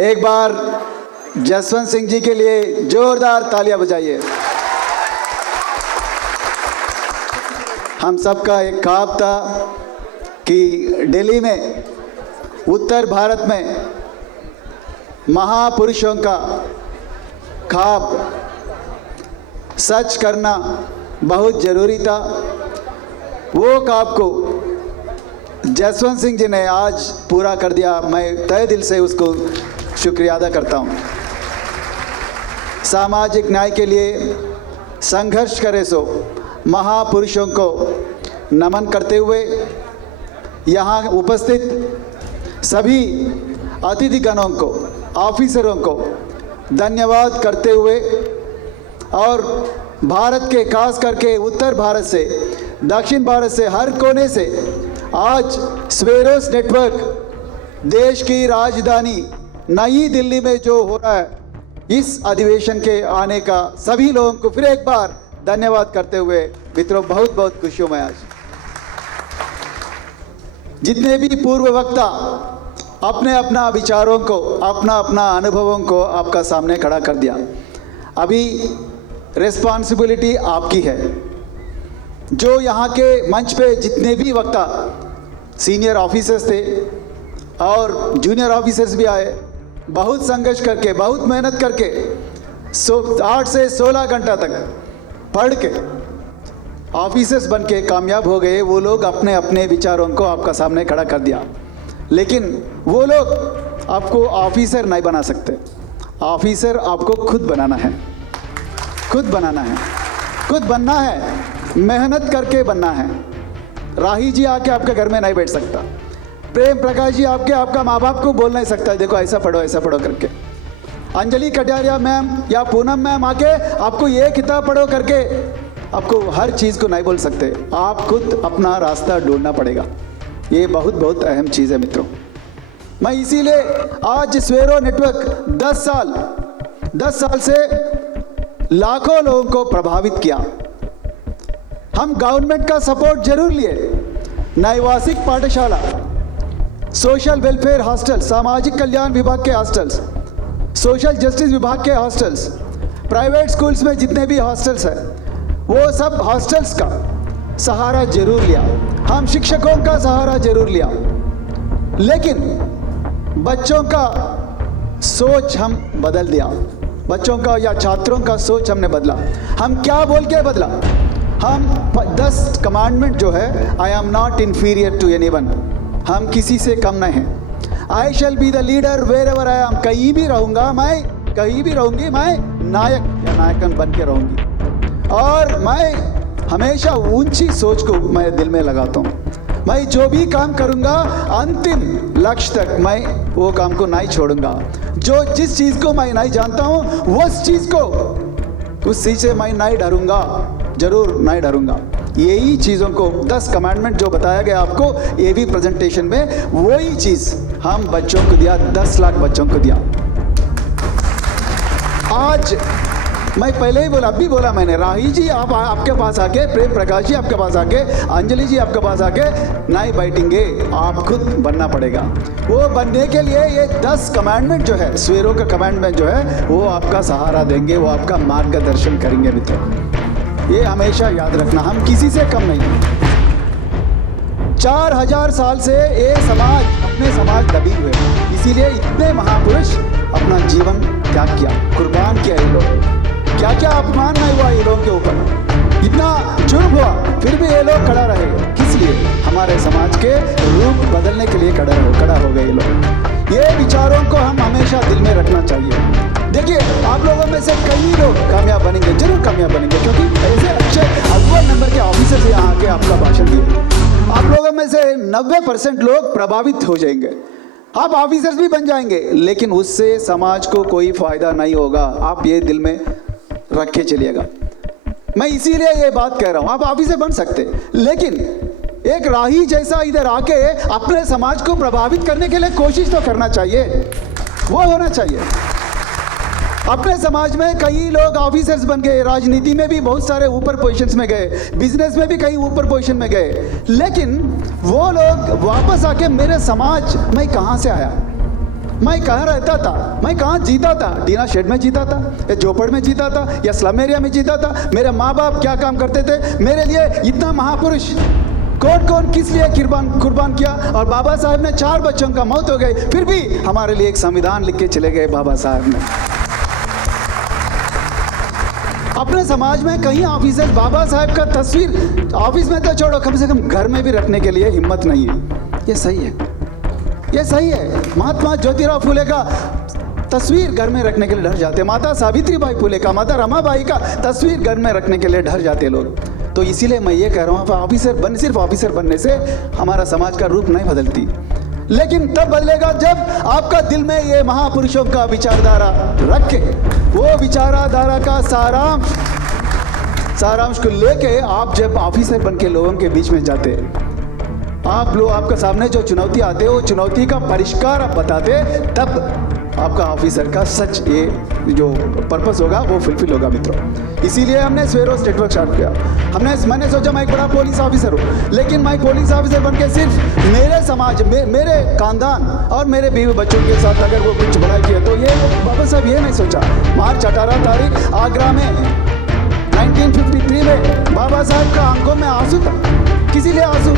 एक बार जसवंत सिंह जी के लिए जोरदार तालियां बजाइए। हम सबका एक ख्वाब था कि दिल्ली में, उत्तर भारत में महापुरुषों का ख्वाब सच करना बहुत ज़रूरी था। वो ख्वाब को जसवंत सिंह जी ने आज पूरा कर दिया। मैं तहे दिल से उसको शुक्रिया अदा करता हूँ। सामाजिक न्याय के लिए संघर्ष करे सो महापुरुषों को नमन करते हुए यहाँ उपस्थित सभी अतिथिगणों को, ऑफिसरों को धन्यवाद करते हुए और भारत के, खास करके उत्तर भारत से, दक्षिण भारत से, हर कोने से आज स्वेरोस नेटवर्क देश की राजधानी नई दिल्ली में जो हो रहा है, इस अधिवेशन के आने का सभी लोगों को फिर एक बार धन्यवाद करते हुए मित्रों, बहुत बहुत खुश हूं मैं आज। जितने भी पूर्व वक्ता अपने अपना विचारों को, अपना अपना अनुभवों को आपका सामने खड़ा कर दिया। अभी रिस्पॉन्सिबिलिटी आपकी है। जो यहाँ के मंच पे जितने भी वक्ता सीनियर ऑफिसर्स थे और जूनियर ऑफिसर्स भी आए, बहुत संघर्ष करके, बहुत मेहनत करके 8 से 16 घंटा तक पढ़ के ऑफिसर्स बन के कामयाब हो गए। वो लोग अपने अपने विचारों को आपका सामने खड़ा कर दिया, लेकिन वो लोग आपको ऑफिसर नहीं बना सकते। ऑफिसर आपको खुद बनाना है, खुद बनाना है, खुद बनना है, मेहनत करके बनना है। राही जी आके आपके घर में नहीं बैठ सकता। प्रेम प्रकाश जी आपका माँ बाप को बोल नहीं सकता देखो ऐसा पढ़ो करके। अंजलि कटारिया मैम या पूनम मैम आके आपको ये किताब पढ़ो करके आपको हर चीज़ को नहीं बोल सकते। आप खुद अपना रास्ता ढूंढना पड़ेगा। ये बहुत बहुत अहम चीज़ है मित्रों। मैं इसीलिए आज स्वेरो नेटवर्क 10 साल से लाखों लोगों को प्रभावित किया। हम गवर्नमेंट का सपोर्ट जरूर लिए। नैवासिक पाठशाला, सोशल वेलफेयर हॉस्टल, सामाजिक कल्याण विभाग के हॉस्टल्स, सोशल जस्टिस विभाग के हॉस्टल्स, प्राइवेट स्कूल्स में जितने भी हॉस्टल्स हैं, वो सब हॉस्टल्स का सहारा जरूर लिया। हम शिक्षकों का सहारा जरूर लिया, लेकिन बच्चों का सोच हम बदल दिया। बच्चों का या छात्रों का सोच हमने बदला। हम क्या बोल के बदला? हम 10 कमांडमेंट जो है, I am not inferior to anyone, हम किसी से कम नहीं हैं। I shall be the leader wherever I am, कहीं भी रहूँगा मैं, कहीं भी रहूँगी मैं, नायक या नायकन बन के रहूँगी। और मैं हमेशा ऊंची सोच को मैं दिल में लगाता हूँ। मैं जो भी काम करूँगा अंतिम लक्ष्य तक मैं वो काम को नहीं छोड़ूंगा। जिस चीज़ को मैं नहीं जानता हूँ उस चीज़ से मैं नहीं डरूंगा, जरूर नहीं डरूंगा। यही चीज़ों को 10 कमांडमेंट जो बताया गया आपको एवी प्रेजेंटेशन में, वही चीज़ हम बच्चों को दिया, 10 लाख बच्चों को दिया। आज मैं पहले ही बोला, अभी बोला मैंने, राही जी आपके पास आके, प्रेम प्रकाश जी आपके पास आके, अंजलि जी आपके पास आके नहीं बैठेंगे, आप खुद बनना पड़ेगा। वो बनने के लिए ये 10 कमांडमेंट जो है, स्वेरो का कमांडमेंट जो है, वो आपका सहारा देंगे, वो आपका मार्गदर्शन करेंगे मित्रों। ये हमेशा याद रखना, हम किसी से कम नहीं। 4000 साल से ये समाज, अपने समाज दबी हुए, इसीलिए इतने महापुरुष अपना जीवन त्याग किया, कुर्बान किया। ये लोग क्या क्या अपमान नहीं हुआ ये लोगों के ऊपर, इतना जुर्म हुआ, फिर भी ये लोग खड़ा रहे। किस लिए? हमारे समाज के रूप बदलने के लिए खड़ा हो गए ये लोग। ये विचारों को हम हमेशा दिल में रखना चाहिए। देखिए, आप लोगों में से कई लोग कामयाब बनेंगे, जरूर कामयाब बनेंगे, क्योंकि ऐसे अच्छे अव्वल नंबर के ऑफिसर से यहाँ आके आपका भाषण दिए। आप लोगों में से 90% लोग प्रभावित हो जाएंगे, आप ऑफिसर्स भी बन जाएंगे, लेकिन उससे समाज को कोई फायदा नहीं होगा। आप ये दिल में रख के चलिएगा। मैं इसीलिए ये बात कह रहा हूं, आप ऑफिसर बन सकते, लेकिन एक राही जैसा इधर आके अपने समाज को प्रभावित करने के लिए कोशिश तो करना चाहिए, वो होना चाहिए। अपने समाज में कई लोग ऑफिसर्स बन गए, राजनीति में भी बहुत सारे ऊपर पोजीशंस में गए, बिजनेस में भी कई ऊपर पोजीशन में गए, लेकिन वो लोग वापस आके मेरे समाज में कहाँ से आया, मैं कहाँ रहता था, मैं कहाँ जीता था, टीना शेड में जीता था या झोपड़ में जीता था या स्लम एरिया में जीता था, मेरे माँ बाप क्या काम करते थे, मेरे लिए इतना महापुरुष कौन कौन किस लिए कुर्बान किया। और बाबा साहब ने 4 बच्चों का मौत हो गई, फिर भी हमारे लिए एक संविधान लिख के चले गए बाबा साहब ने। अपने समाज में कहीं ऑफिसर बाबा साहब का तस्वीर ऑफिस में तो छोड़ो, कम से कम घर में भी रखने के लिए हिम्मत नहीं है। ये सही है, ये सही है। महात्मा ज्योतिराव फुले का तस्वीर घर में रखने के लिए डर जाते, माता सावित्रीबाई फुले का, माता रमाबाई का तस्वीर घर में रखने के लिए डर जाते लोग। तो इसीलिए मैं ये कह रहा हूँ, सिर्फ ऑफिसर बनने से हमारा समाज का रूप नहीं बदलती, लेकिन तब बदलेगा जब आपका दिल में ये महापुरुषों का विचारधारा रख के, वो विचारधारा का सारांश को लेके आप जब ऑफिसर बन के लोगों के बीच में जाते, आप लोग आपका सामने जो चुनौती आते वो चुनौती का परिष्कार आप बताते, तब आपका ऑफिसर का सच ये जो पर्पस होगा वो फुलफिल होगा मित्रों। इसीलिए हमने स्वेरोस नेटवर्क स्टार्ट किया। मैंने सोचा मैं एक बड़ा पुलिस ऑफिसर हूँ, लेकिन मैं पुलिस ऑफिसर बन के सिर्फ मेरे समाज मेरे खानदान और मेरे बीवी बच्चों के साथ अगर वो कुछ बुराई किया तो ये बाबा साहब ये नहीं सोचा। मार्च 18 तारीख आगरा में 1953 में बाबा साहब का आंखों में आंसू था। किसी लिए आंसू?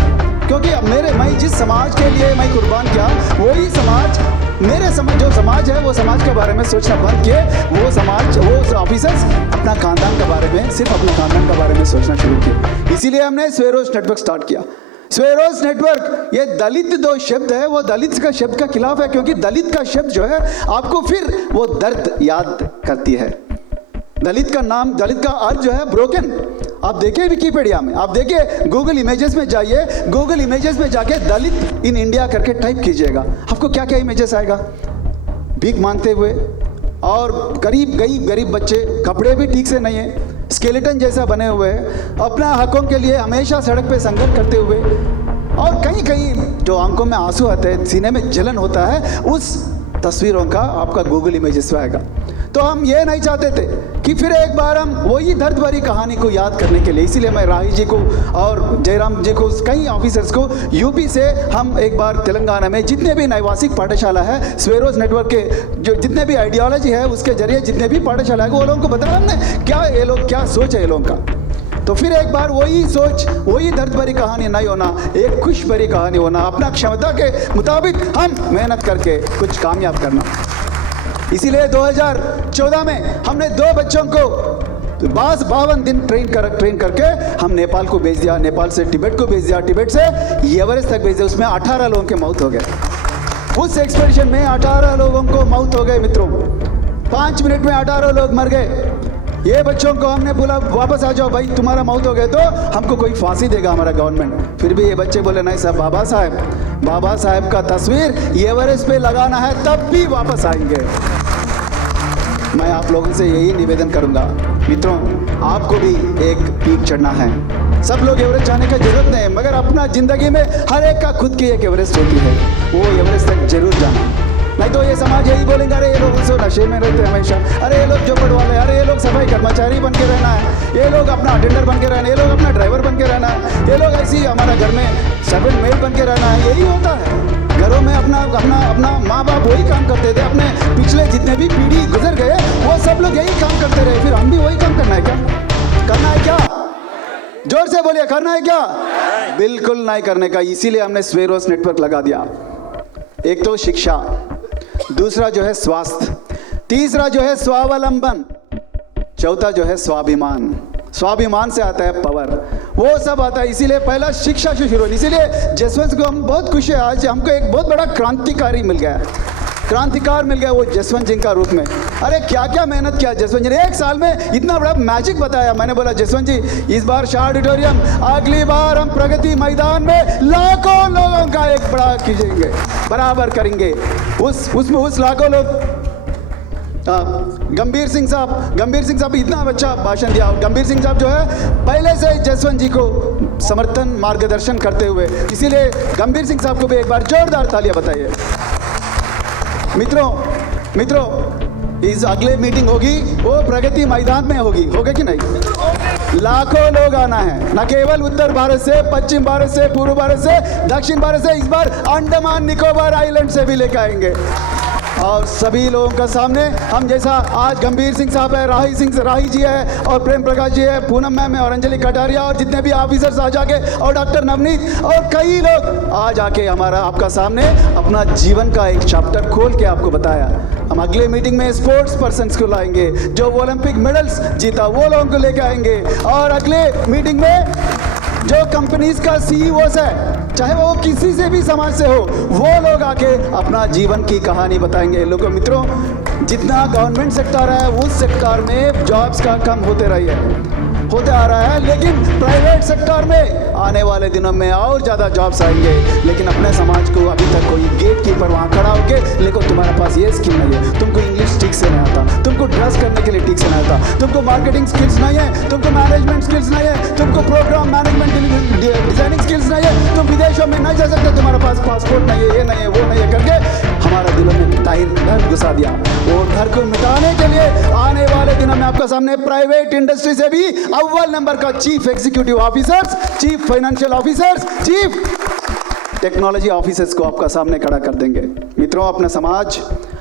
क्योंकि मैं जिस समाज के लिए मैं कुर्बान किया, वही समाज मेरे जो समाज है वो समाज के बारे में सोचना बंद किए, वो ऑफिसर्स अपना खानदान के बारे में, सिर्फ अपने खानदान के बारे में सोचना शुरू किए। इसीलिए हमने स्वेरोस नेटवर्क स्टार्ट किया। स्वेरोस नेटवर्क, ये दलित जो शब्द है वो दलित का शब्द का खिलाफ है, क्योंकि दलित का शब्द जो है आपको फिर वो दर्द याद करती है। दलित का नाम, दलित का अर्थ जो है ब्रोकन। आप देखिए विकिपीडिया में, आप देखिए गूगल इमेजेस में जाइए, गूगल इमेजेस में जाके दलित इन इंडिया करके टाइप कीजिएगा, आपको क्या क्या इमेजेस आएगा। भीख मांगते हुए और गरीब बच्चे, कपड़े भी ठीक से नहीं है, स्केलेटन जैसा बने हुए हैं, अपना हकों के लिए हमेशा सड़क पे संघर्ष करते हुए, और कहीं कहीं जो आंखों में आंसू आते हैं, सीने में जलन होता है, उस तस्वीरों का आपका गूगल इमेजेस में आएगा। तो हम ये नहीं चाहते थे कि फिर एक बार हम वही दर्द भरी कहानी को याद करने के लिए, इसीलिए मैं राही जी को और जयराम जी को, कई ऑफिसर्स को, यूपी से हम एक बार तेलंगाना में जितने भी नैवासिक पाठशाला है, स्वेरोस नेटवर्क के जो जितने भी आइडियोलॉजी है उसके जरिए जितने भी पाठशाला है वो लोगों को बताया हमने क्या ये लोग क्या सोच है ये लोगों का। तो फिर एक बार वही सोच, वही दर्द भरी कहानी नहीं होना, एक खुश भरी कहानी होना, अपना क्षमता के मुताबिक हम मेहनत करके कुछ कामयाब करना। इसीलिए 2014 में हमने 2 बच्चों को 52 दिन ट्रेन करके हम नेपाल को भेज दिया, नेपाल से तिब्बत को भेज दिया, तिब्बत से एवरेस्ट तक भेज दिया। उसमें 18 लोगों के मौत हो गए। उस एक्सपेडिशन में 18 लोगों को मौत हो गए मित्रों। 5 मिनट में 18 लोग मर गए। ये बच्चों को हमने बोला वापस आ जाओ भाई, तुम्हारा मौत हो गए तो हमको कोई फांसी देगा हमारा गवर्नमेंट। फिर भी ये बच्चे बोले नहीं साहब, बाबा साहब का तस्वीर एवरेस्ट पे लगाना है तब भी वापस आएंगे। मैं आप लोगों से यही निवेदन करूंगा मित्रों, आपको भी एक पीक चढ़ना है। सब लोग एवरेस्ट जाने का जरूरत नहीं है, मगर अपना जिंदगी में हर एक का खुद की एक एवरेस्ट होती है, वो एवरेस्ट तक जरूर जाना। नहीं तो ये समाज यही बोलेंगे, अरे ये लोग उसको नशे में रहते हैं हमेशा, अरे ये लोग झोपड़ वाले, अरे ये लोग सफाई कर्मचारी बन के रहना है, ये लोग अपना अटेंडर बन के रहना है, ये लोग अपना ड्राइवर बन के रहना है, ये लोग ऐसी हमारा घर में सर्वेंट मेड बन के रहना है। यही होता है घरों में। अपना माँ बाप वही काम करते थे, अपने पिछले जितने भी पीढ़ी गुजर गए वो सब लोग यही काम करते रहे, फिर हम भी वही काम करना है क्या? करना है क्या? जोर से बोलिए, करना है क्या? बिल्कुल नहीं करने का। इसीलिए हमने स्वेरोस नेटवर्क लगा दिया। एक तो शिक्षा, दूसरा जो है स्वास्थ्य, तीसरा जो है स्वावलंबन, चौथा जो है स्वाभिमान। स्वाभिमान से आता है पावर, वो सब आता है। इसीलिए पहला शिक्षा से शुरू। इसीलिए जसवंत को हम बहुत खुश है, आज हमको एक बहुत बड़ा क्रांतिकार मिल गया वो जसवंत जी का रूप में। अरे क्या क्या मेहनत किया जसवंत जी ने, 1 साल में इतना बड़ा मैजिक बताया। मैंने बोला जसवंत जी इस बार शाह ऑडिटोरियम, अगली बार हम प्रगति मैदान में लाखों लोगों का एक बड़ा कीजिएंगे, बराबर करेंगे। उस लाखों लोग, गंभीर सिंह साहब इतना अच्छा भाषण दिया। गंभीर सिंह साहब जो है पहले से जसवंत जी को समर्थन मार्गदर्शन करते हुए, इसीलिए गंभीर सिंह साहब को भी एक बार जोरदार तालियां बताइए। मित्रों इस अगले मीटिंग होगी वो प्रगति मैदान में होगी कि नहीं? लाखों लोग आना है, न केवल उत्तर भारत से, पश्चिम भारत से, पूर्व भारत से, दक्षिण भारत से, इस बार अंडमान निकोबार आइलैंड से भी लेकर आएंगे। और सभी लोगों का सामने हम जैसा आज गंभीर सिंह साहब है, राही जी है और प्रेम प्रकाश जी है, पूनम मैम है और अंजलि कटारिया और जितने भी ऑफिसर्स आ जाके और डॉक्टर नवनीत और कई लोग आ जाके हमारा आपका सामने अपना जीवन का एक चैप्टर खोल के आपको बताया। हम अगले मीटिंग में स्पोर्ट्स पर्सन्स को लाएंगे जो ओलंपिक मेडल्स जीता वो लोगों को लेके आएंगे, और अगले मीटिंग में जो कंपनीज का सीईओस है चाहे वो किसी से भी समाज से हो वो लोग आके अपना जीवन की कहानी बताएंगे। लोगों मित्रों, जितना गवर्नमेंट सेक्टर है उस सेक्टर में जॉब्स का कम होते आ रहा है, लेकिन प्राइवेट सेक्टर में आने वाले दिनों में और ज़्यादा जॉब्स आएंगे। लेकिन अपने समाज को अभी तक कोई गेट कीपर वहाँ खड़ा होके लेकिन तुम्हारे पास ये स्किल नहीं है, तुमको इंग्लिश ठीक से नहीं आता, तुमको ड्रेस करने के लिए ठीक से नहीं आता, तुमको मार्केटिंग स्किल्स नहीं है, तुमको मैनेजमेंट स्किल्स नहीं है, तुमको प्रोग्राम मैनेजमेंट डिजाइनिंग स्किल्स नहीं है, तुम विदेशों में नहीं जा सकते, तुम्हारे पास पासपोर्ट नहीं है, ये नहीं है, वो नहीं है करके हमारा दिलों में डर घुसा दिया। वो डर को मिटाने के लिए आने वाले दिनों में आपका सामने प्राइवेट इंडस्ट्री से भी अव्वल नंबर का chief executive officers, chief financial officers, chief technology officers को आपका सामने खड़ा कर देंगे। मित्रों,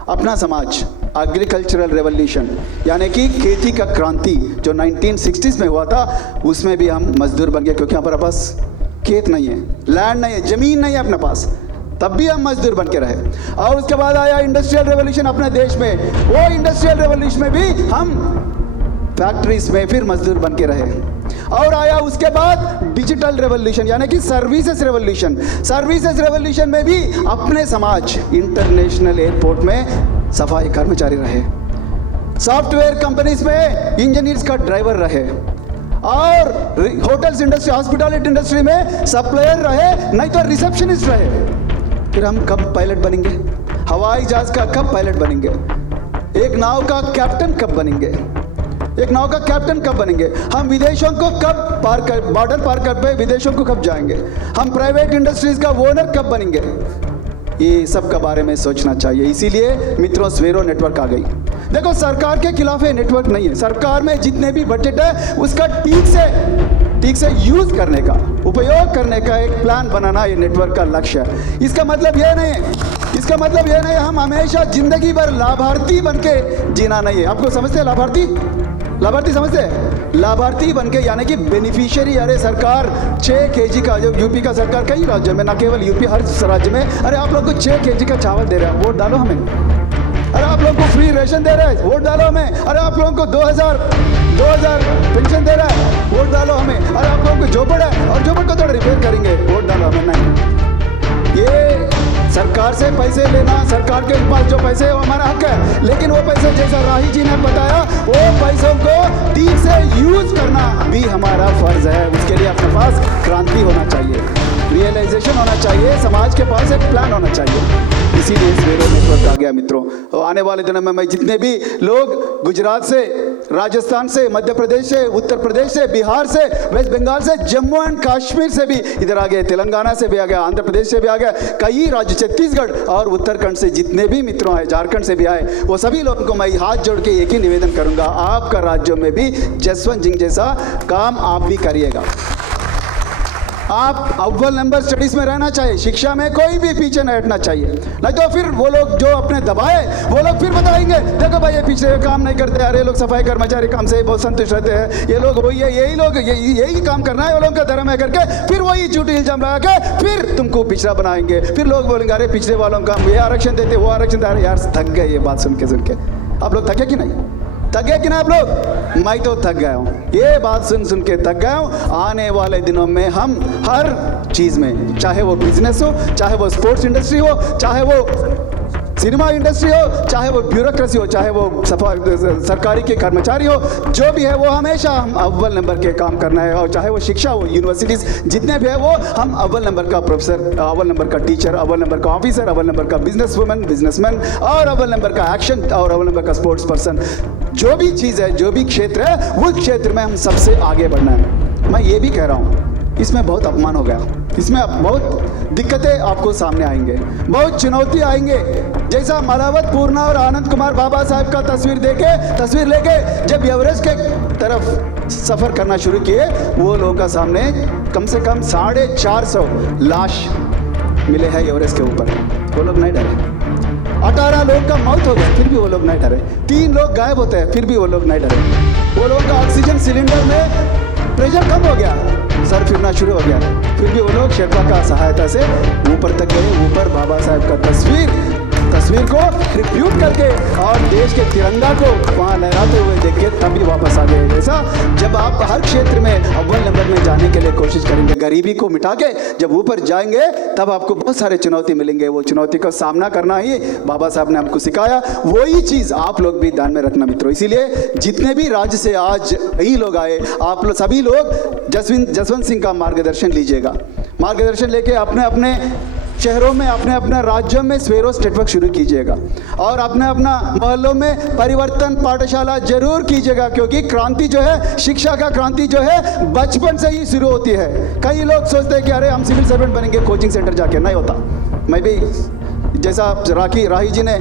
अपना समाज एग्रीकल्चरल रेवोल्यूशन यानी कि खेती का क्रांति जो 1960s में हुआ था उसमें भी हम मजदूर बन गए, क्योंकि हमारे पास खेत नहीं है, लैंड नहीं है, जमीन नहीं है अपने पास, तब भी हम मजदूर बन के रहे। और उसके बाद आया इंडस्ट्रियल रेवोल्यूशन अपने देश में, वो इंडस्ट्रियल रेवोल्यूशन में भी हम फैक्ट्रीज में फिर मजदूर बन के रहे। और आया उसके बाद डिजिटल रेवोल्यूशन यानी कि सर्विसेज रेवोल्यूशन में भी अपने समाज इंटरनेशनल एयरपोर्ट में सफाई कर्मचारी रहे, सॉफ्टवेयर कंपनीज में इंजीनियर्स का ड्राइवर रहे, और होटल्स इंडस्ट्री, हॉस्पिटैलिटी इंडस्ट्री में सप्लायर रहे, नहीं तो रिसेप्शनिस्ट रहे। फिर हम कब पायलट बनेंगे? हवाई जहाज का कब पायलट बनेंगे? एक नाव का कैप्टन कब बनेंगे? हम विदेशों को कब बॉर्डर पार कर पे विदेशों को कब जाएंगे? हम प्राइवेट इंडस्ट्रीज का ओनर कब बनेंगे? ये सब के बारे में सोचना चाहिए। इसीलिए मित्रों, स्वेरो नेटवर्क आ गई। देखो, सरकार के खिलाफ ये नेटवर्क नहीं है, सरकार में जितने भी बजट है उसका ठीक से यूज करने का, उपयोग करने का एक प्लान बनाना ये नेटवर्क का लक्ष्य है। इसका मतलब ये नहीं है हम हमेशा जिंदगी भर लाभार्थी बन के जीना नहीं है। आपको समझते हैं लाभार्थी समझते हैं? लाभार्थी बन के यानी कि बेनिफिशियरी। अरे सरकार 6 kg का, जो यूपी का सरकार कई राज्यों में, ना केवल यूपी, हर राज्य में, अरे आप लोग को 6 kg का चावल दे रहे हैं, वोट डालो हमें। अरे आप लोगों को फ्री रेशन दे रहे हैं, वोट डालो हमें। अरे आप लोगों को 2000 पेंशन दे रहा है, वोट डालो हमें। अरे आप लोगों को झोपड़ है और झोपड़ को थोड़ा रिपेयर करेंगे, वोट डालो हमें। नहीं, ये सरकार से पैसे लेना, सरकार के पास जो पैसे है वो हमारा हक है, लेकिन वो पैसे जैसा राही जी ने बताया वो पैसों को ठीक से यूज करना भी हमारा फर्ज है। उसके लिए अपने पास क्रांति होना चाहिए, रियलाइजेशन होना चाहिए, समाज के पास एक प्लान होना चाहिए। इसीलिए स्वेरो नेटवर्क आ गया मित्रों। और आने वाले दिनों में मैं जितने भी लोग गुजरात से, राजस्थान से, मध्य प्रदेश से, उत्तर प्रदेश से, बिहार से, वेस्ट बंगाल से, जम्मू एंड कश्मीर से भी इधर आ गए, तेलंगाना से भी आ गया, आंध्र प्रदेश से भी आ गया, कई राज्य, छत्तीसगढ़ और उत्तराखंड से जितने भी मित्रों आए, झारखंड से भी आए, वो सभी लोगों को मैं हाथ जोड़ के एक ही निवेदन करूंगा, आपका राज्यों में भी जसवंत सिंह जैसा काम आप भी करिएगा। आप अव्वल नंबर स्टडीज में रहना चाहिए, शिक्षा में कोई भी पीछे नहीं हटना चाहिए, नहीं तो फिर वो लोग जो अपने दबाए वो लोग फिर बताएंगे देखो भाई ये पीछे काम नहीं करते, अरे लोग सफाई कर्मचारी काम से बहुत संतुष्ट रहते हैं, ये लोग वही है, यही काम करना है वो लोगों का धर्म है करके फिर वही झूठी इल्जाम लगा के फिर तुमको पिछड़ा बनाएंगे। फिर लोग बोलेंगे अरे पिछड़े वालों का हम ये आरक्षण देते, वो आरक्षण दे। यार थक गए ये बात सुन के। आप लोग थके कि नहीं? थक गए कि ना आप लोग? मैं तो थक गया हूँ, ये बात सुन के थक गया हूँ। आने वाले दिनों में हम हर चीज़ में, चाहे वो बिजनेस हो, चाहे वो स्पोर्ट्स इंडस्ट्री हो, चाहे वो सिनेमा इंडस्ट्री हो, चाहे वो ब्यूरोक्रेसी हो, चाहे वो सरकारी के कर्मचारी हो, जो भी है वो हमेशा हम अव्वल नंबर के काम करना है। और चाहे वो शिक्षा हो, यूनिवर्सिटीज़ जितने भी है वो हम अव्वल नंबर का प्रोफेसर, अव्वल नंबर का टीचर, अव्वल नंबर का ऑफिसर, अव्वल नंबर का बिजनेसमैन और अव्वल नंबर का एक्शन और अव्वल नंबर का स्पोर्ट्स पर्सन, जो भी चीज़ है, जो भी क्षेत्र है, उस क्षेत्र में हम सबसे आगे बढ़ना है। मैं ये भी कह रहा हूँ इसमें बहुत अपमान हो गया, इसमें बहुत दिक्कतें आपको सामने आएंगे, बहुत चुनौती आएंगे। जैसा मलावत, पूर्णा और आनंद कुमार बाबा साहब का तस्वीर लेके जब एवरेस्ट के तरफ सफ़र करना शुरू किए, वो लोगों का सामने कम से कम 450 लाश मिले हैं एवरेस्ट के ऊपर। वो लोग नहीं डरे 18 लोग का मौत हो गया फिर भी वो लोग नहीं डरे। 3 लोग गायब होते हैं फिर भी वो लोग नहीं डरे। वो लोगों का ऑक्सीजन सिलेंडर में प्रेशर कम हो गया, सर फिरना शुरू हो गया, फिर भी वो लोग शेरपा का सहायता से ऊपर तक गए। ऊपर बाबा साहब का तस्वीर को ट्रिब्यूट करके और देश के तिरंगा को वहाँ लहराते हुए देख के तब भी वापस आ गए। ऐसा जब आप हर क्षेत्र में अव्वल नंबर में जाने के लिए कोशिश करेंगे, गरीबी को मिटा के जब ऊपर जाएंगे तब आपको बहुत सारे चुनौती मिलेंगे। वो चुनौती का सामना करना ही बाबा साहब ने हमको सिखाया, वही चीज़ आप लोग भी ध्यान में रखना मित्रों। इसीलिए जितने भी राज्य से आज यही लोग आए, आप लोग सभी लोग जसवंत सिंह का मार्गदर्शन लीजिएगा। मार्गदर्शन लेके अपने अपने शहरों में, अपने अपने राज्यों में स्वेरोस नेटवर्क शुरू कीजिएगा और अपने अपना मोहल्लों में परिवर्तन पाठशाला जरूर कीजिएगा, क्योंकि क्रांति जो है, शिक्षा का क्रांति जो है बचपन से ही शुरू होती है। कई लोग सोचते हैं कि अरे हम सिविल सर्वेंट बनेंगे कोचिंग सेंटर जाके, नहीं होता। मैं भी जैसा राही जी ने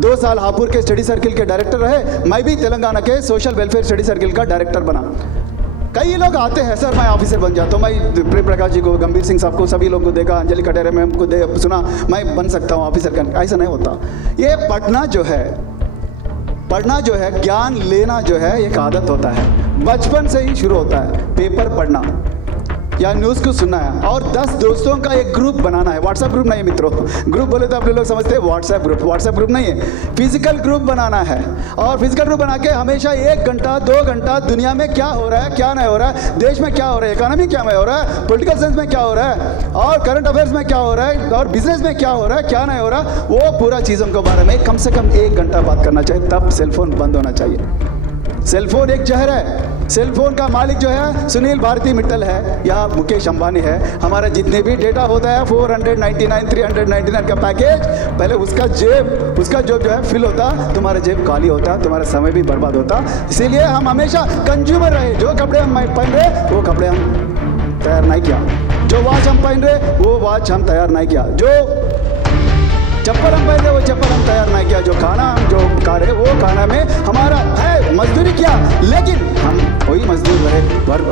2 साल हापुड़ के स्टडी सर्किल के डायरेक्टर रहे, मैं भी तेलंगाना के सोशल वेलफेयर स्टडी सर्किल का डायरेक्टर बना। कई लोग आते हैं सर मैं ऑफिसर बन जाता हूँ, मैं प्रेम प्रकाश जी को, गंभीर सिंह साहब को, सभी लोगों को देखा, अंजलि कटेरे में हमको सुना मैं बन सकता हूँ ऑफिसर का। ऐसा नहीं होता। ये पढ़ना जो है ज्ञान लेना जो है एक आदत होता है, बचपन से ही शुरू होता है। पेपर पढ़ना या न्यूज़ को सुनना है और 10 दोस्तों का एक ग्रुप बनाना है। व्हाट्सएप ग्रुप नहीं है मित्रों, ग्रुप बोले तो अपने लोग समझते हैं व्हाट्सएप ग्रुप नहीं है, फिजिकल ग्रुप बनाना है। और फिजिकल ग्रुप बना के हमेशा 1 घंटा 2 घंटा दुनिया में क्या हो रहा है, क्या नहीं हो रहा है, देश में क्या हो रहा है, इकोनॉमी क्या में हो रहा है, पॉलिटिकल साइंस में क्या हो रहा है और करंट अफेयर्स में क्या हो रहा है और बिजनेस में क्या हो रहा है, क्या नहीं हो रहा, वो पूरा चीज़ों के बारे में कम से कम 1 घंटा बात करना चाहिए। तब सेलफोन बंद होना चाहिए। सेलफोन एक जहर है। सेलफोन का मालिक जो है सुनील भारती मित्तल है या मुकेश अंबानी है। हमारा जितने भी डेटा होता है 499 399 का पैकेज, पहले उसका जेब जो है फिल होता, तुम्हारा जेब खाली होता, तुम्हारा समय भी बर्बाद होता। इसीलिए हम हमेशा कंज्यूमर रहे। जो कपड़े हम पहन रहे वो कपड़े हम तैयार नहीं किया, जो वॉच हम पहन रहे वो वॉच हम तैयार नहीं किया, जो चप्पल हम पहन रहे वो चप्पल हम तैयार नहीं किया, जो खाना हम जो खा रहे वो खाना में हमारा है मजदूरी किया, लेकिन हम वही मजदूर रहे।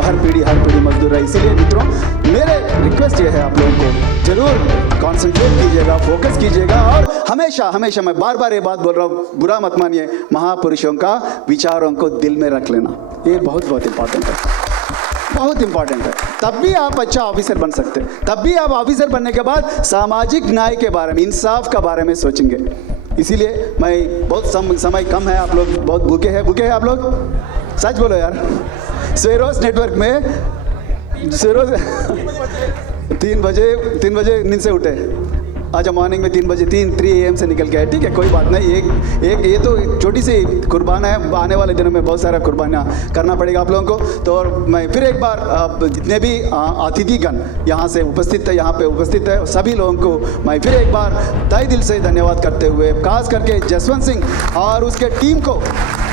हर पीढ़ी मजदूर रहे। इसीलिए मित्रों मेरे रिक्वेस्ट ये है आप लोगों को जरूर कॉन्सेंट्रेट कीजिएगा, फोकस कीजिएगा और हमेशा मैं बार ये बात बोल रहा हूँ, बुरा मत मानिए, महापुरुषों का विचारों को दिल में रख लेना, ये बहुत इंपॉर्टेंट है, बहुत इंपॉर्टेंट है। तब भी आप अच्छा ऑफिसर बन सकते हैं। तब भी आप ऑफिसर बनने के बाद सामाजिक न्याय के बारे में, इंसाफ का बारे में सोचेंगे। इसीलिए मैं बहुत समय कम है, आप लोग बहुत भूखे हैं आप लोग, सच बोलो यार। स्वेरोस नेटवर्क में 3 बजे नींद से उठे, अच्छा मॉर्निंग में 3 AM से निकल के आए, ठीक है कोई बात नहीं। एक ये तो छोटी सी कुर्बान है, आने वाले दिनों में बहुत सारा कुर्बानियाँ करना पड़ेगा आप लोगों को। तो और मैं फिर एक बार जितने भी अतिथिगण यहाँ पे उपस्थित है सभी लोगों को मैं फिर एक बार तहे दिल से धन्यवाद करते हुए, खास करके जसवंत सिंह और उसके टीम को,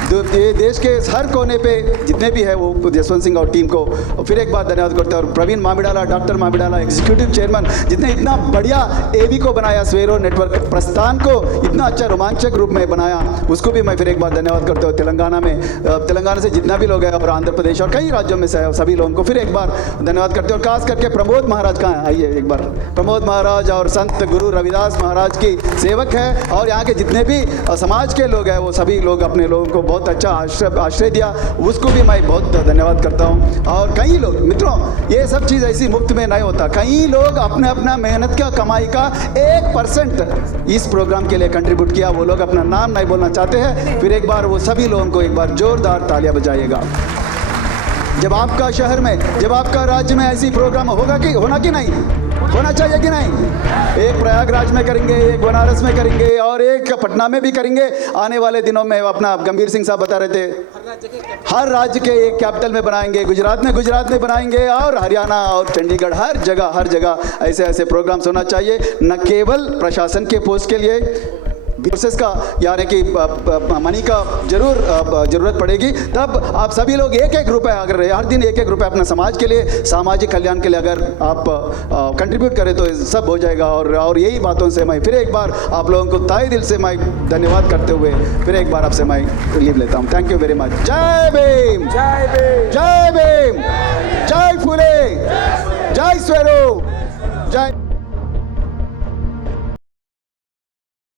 देश के हर कोने पे जितने भी है वो जसवंत सिंह और टीम को फिर एक बार धन्यवाद करते हैं। और प्रवीण मामिडाला, डॉक्टर मामिडाला, एग्जीक्यूटिव चेयरमैन, जितने इतना बढ़िया एबी को बनाया, स्वेरो नेटवर्क प्रस्थान को इतना अच्छा रोमांचक रूप में बनाया, उसको भी मैं फिर एक बार धन्यवाद करता हूँ। तेलंगाना से जितना भी लोग हैं और आंध्र प्रदेश और कई राज्यों में से सभी लोगों को फिर एक बार धन्यवाद करते हैं। और खास करके प्रमोद महाराज कहाँ आइए एक बार, प्रमोद महाराज और संत गुरु रविदास महाराज की सेवक है और यहाँ के जितने भी समाज के लोग हैं वो सभी लोग अपने लोगों को बहुत अच्छा आश्रय दिया, उसको भी मैं बहुत धन्यवाद करता हूँ। और कई लोग मित्रों, ये सब चीज़ ऐसी मुफ्त में नहीं होता, कई लोग अपना मेहनत का कमाई का 1% इस प्रोग्राम के लिए कंट्रीब्यूट किया। वो लोग अपना नाम नहीं बोलना चाहते हैं, फिर एक बार वो सभी लोगों को एक बार जोरदार तालियां बजाइएगा। जब आपका शहर में, जब आपका राज्य में ऐसी प्रोग्राम होना कि नहीं, होना चाहिए कि नहीं, एक प्रयागराज में करेंगे, एक बनारस में करेंगे और एक पटना में भी करेंगे। आने वाले दिनों में अपना गंभीर सिंह साहब बता रहे थे हर राज्य के एक कैपिटल में बनाएंगे, गुजरात में बनाएंगे और हरियाणा और चंडीगढ़, हर जगह ऐसे प्रोग्राम्स होना चाहिए। न केवल प्रशासन के पोस्ट के लिए रिसोर्सेस का यानी कि मनी का जरूरत पड़ेगी, तब आप सभी लोग एक रुपए अगर हर दिन एक रुपए अपना समाज के लिए, सामाजिक कल्याण के लिए अगर आप कंट्रीब्यूट करें तो सब हो जाएगा। और यही बातों से मैं फिर एक बार आप लोगों को तहे दिल से मैं धन्यवाद करते हुए फिर एक बार आपसे मैं लीव लेता हूँ। Thank you very much. जय भीम, जय भीम, जय भीम, जय फुले, जय स्वेरो, जय